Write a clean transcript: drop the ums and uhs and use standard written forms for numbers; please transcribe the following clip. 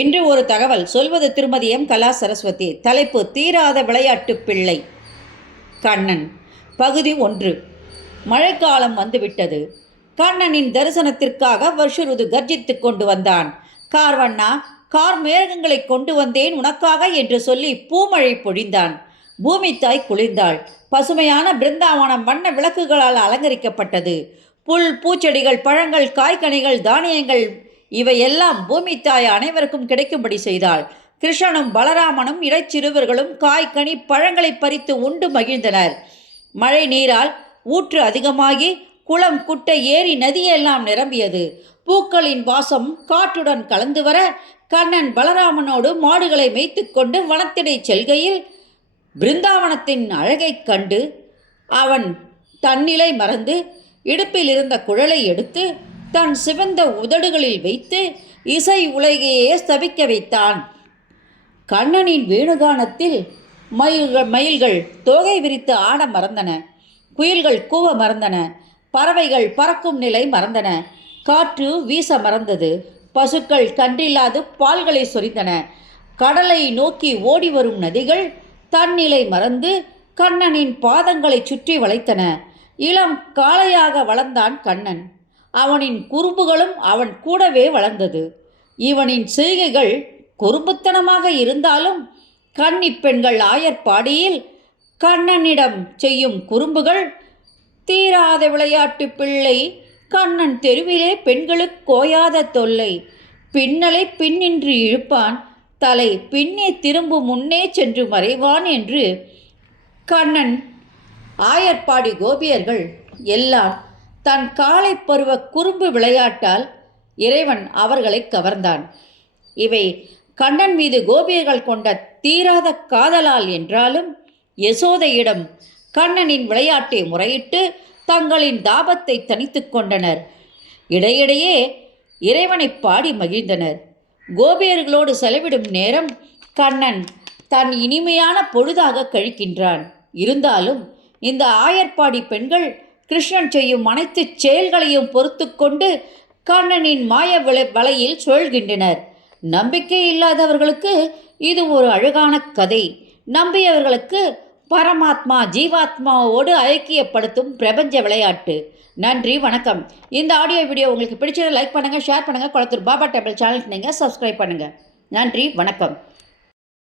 இன்று ஒரு தகவல் சொல்வது திருமதி எம் கலா சரஸ்வதி. தலைப்பு தீராத விளையாட்டு பிள்ளை. கண்ணன். பகுதி 1. மழைக்காலம் வந்துவிட்டது. கண்ணனின் தரிசனத்திற்காக வருஷருது கர்ஜித்து கொண்டு வந்தான். கார்வண்ணா, கார் மேகங்களை கொண்டு வந்தேன் உனக்காக என்று சொல்லி பூமழை பொழிந்தான். பூமி தாய் குளிர்ந்தாள். பசுமையான பிருந்தாவனம் வண்ண விளக்குகளால் அலங்கரிக்கப்பட்டது. புல், பூச்செடிகள், பழங்கள், காய்கனிகள், தானியங்கள் இவையெல்லாம் பூமி தாய் அனைவருக்கும் கிடைக்கும்படி செய்தாள். கிருஷ்ணனும் பலராமனும் இடைச்சிறுவர்களும் காய்கனி பழங்களை பறித்து உண்டு மகிழ்ந்தனர். மழை நீரால் ஊற்று அதிகமாகி குளம், குட்டை, ஏரி, நதியெல்லாம் நிரம்பியது. பூக்களின் வாசம் காற்றுடன் கலந்து வர கண்ணன் பலராமனோடு மாடுகளை மேய்த்து கொண்டு வனத்திடை செல்கையில் பிருந்தாவனத்தின் அழகைக் கண்டு அவன் தன்னிலை மறந்து இடுப்பில் இருந்த குழலை எடுத்து தன் சிவந்த உதடுகளில் வைத்து இசை உலகையே ஸ்தபிக்க வைத்தான். கண்ணனின் வேணுகானத்தில் மயில்கள் தோகை விரித்து ஆட மறந்தன. குயில்கள் கூவ மறந்தன. பறவைகள் பறக்கும் நிலை மறந்தன. காற்று வீச மறந்தது. பசுக்கள் கன்றில்லாது பால்களை சொரிந்தன. கடலை நோக்கி ஓடி வரும் நதிகள் தன்னிலை மறந்து கண்ணனின் பாதங்களை சுற்றி வளைத்தன. இளம் காளையாக வளர்ந்தான் கண்ணன். அவனின் குறும்புகளும் அவன் கூடவே வளர்ந்தது. இவனின் செய்கைகள் குறும்புத்தனமாக இருந்தாலும் கன்னி பெண்கள் ஆயர்பாடியில் கண்ணனிடம் செய்யும் குறும்புகள் தீராத விளையாட்டு பிள்ளை. கண்ணன் தெருவிலே பெண்களுக்கு கோயாத தொல்லை. பின்னலை பின்னின்று இழுப்பான், தலை பின்னே திரும்பும் முன்னே சென்று மறைவான் என்று கண்ணன் ஆயர்பாடி கோபியர்கள் எல்லாம் தன் காலை பருவ குறும்பு விளையாட்டால் இறைவன் அவர்களை கவர்ந்தான். இவை கண்ணன் மீது கோபியர்கள் கொண்ட தீராத காதலால் என்றாலும் யசோதையிடம் கண்ணனின் விளையாட்டை முறையிட்டு தங்களின் தாபத்தை தணித்து கொண்டனர். இடையிடையே இறைவனை பாடி மகிழ்ந்தனர். கோபியர்களோடு செலவிடும் நேரம் கண்ணன் தன் இனிமையான பொழுதாக கழிக்கின்றான். இருந்தாலும் இந்த ஆயர்பாடி பெண்கள் கிருஷ்ணன் செய்யும் அனைத்து செயல்களையும் பொறுத்து கொண்டு கண்ணனின் மாய வலையில் சுழல்கின்றனர். நம்பிக்கை இல்லாதவர்களுக்கு இது ஒரு அழகான கதை. நம்பியவர்களுக்கு பரமாத்மா ஜீவாத்மாவோடு ஐக்கியப்படுத்தும் பிரபஞ்ச விளையாட்டு. நன்றி, வணக்கம். இந்த ஆடியோ வீடியோ உங்களுக்கு பிடிச்சதை லைக் பண்ணுங்கள், ஷேர் பண்ணுங்கள். குளத்தூர் பாபா டெம்பிள் சேனலுக்கு நீங்கள் சப்ஸ்கிரைப் பண்ணுங்கள். நன்றி, வணக்கம்.